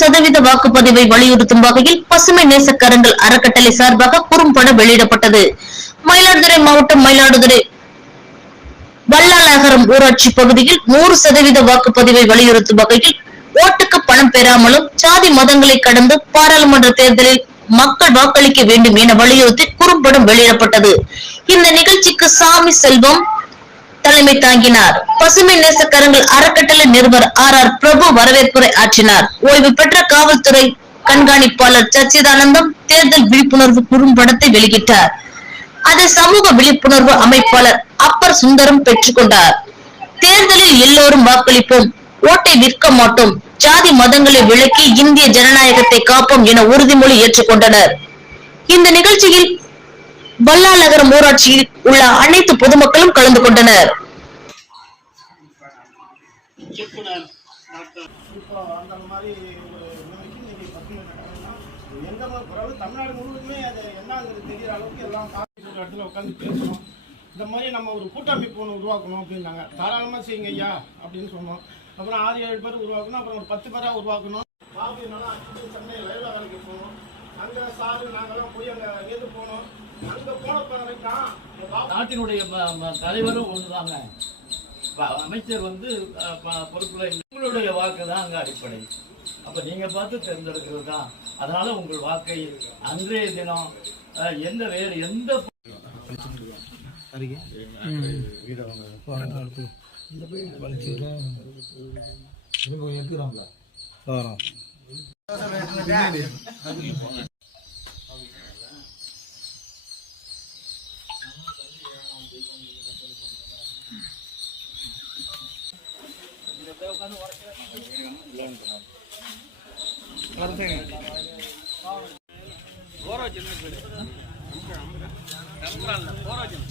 சதவீத வாக்குப்பதிவை வலியுறுத்தும் வகையில் பசுமை நேசக்கரங்கள் அறக்கட்டளை சார்பாக குறும்படம் வெளியிடப்பட்டது. மயிலாடுதுறை மாவட்டம் மயிலாடுதுறை வல்லாநகரம் ஊராட்சி பகுதியில் நூறு சதவீத வாக்குப்பதிவை வலியுறுத்தும் வகையில் ஓட்டுக்கு பணம் பெறாமலும் சாதி மதங்களை கடந்து பாராளுமன்ற தேர்தலில் மக்கள் வாக்களிக்க வேண்டும் என வலியுறுத்தி குறும்படம் வெளியிடப்பட்டது. இந்த நிகழ்ச்சிக்கு சாமி செல்வம் தலைமை தாங்கினார். பசுமை நேசக்கரங்கள் அறக்கட்டளை நிறுவனர் ஆர் ஆர் பிரபு வரவேற்புரை ஆற்றினார். ஓய்வு பெற்ற காவல்துறை கண்காணிப்பாளர் சச்சிதானந்தம் தேர்தல் விழிப்புணர்வு குறும்படத்தை வெளியிட்டார். அதை சமூக விழிப்புணர்வு அமைப்பாளர் அப்பர் சுந்தரம் பெற்றுக்கொண்டார் தேர்தலில் எல்லோரும் வாக்களிப்போம். ஓட்டை விற்க மாட்டோம். ஜாதி மதங்களை விளக்கி இந்திய ஜனநாயகத்தை காப்போம் என உறுதிமொழி ஏற்றுக்கொண்டனர். இந்த நிகழ்ச்சியில் பல்லா நகரம் ஊராட்சியில் உள்ள அனைத்து பொதுமக்களும் கலந்து கொண்டனர். அந்த மாதிரி எந்த மாதிரி தமிழ்நாடு முழுவதுமே அது அளவுக்கு எல்லாம் பேசணும் இந்த மாதிரி நம்ம ஒரு கூட்டமைப்பு ஒன்று உருவாக்கணும் அப்படின்னாங்க. தாராளமாக செய்யுங்க ஐயா அப்படின்னு சொன்னோம். அப்புறம் ஆறு ஏழு பேர் உருவாக்கணும். அப்புறம் ஒரு பத்து பேராக உருவாக்கணும். பாபு நல்லா சென்னை ரயில்வே வேலைக்கு போகணும். அங்கே சாரு நாங்கெல்லாம் போய் அங்கே எது போனோம் நாட்டினுடைய தலைவரும் ஒன்றுதாங்க அமைச்சர் வந்து பொறுப்புல உங்களுடைய வாக்கு தான் அங்கே அடிப்படை. அப்ப நீங்க பார்த்து தேர்ந்தெடுக்கிறது தான் அதனால உங்கள் வாக்கை அன்றைய தினம் எந்த வேறு எந்த எடுத்துக்கிறாங்களா Nanti ಬೋರೋಜನ್ ಬೋರೋಜನ್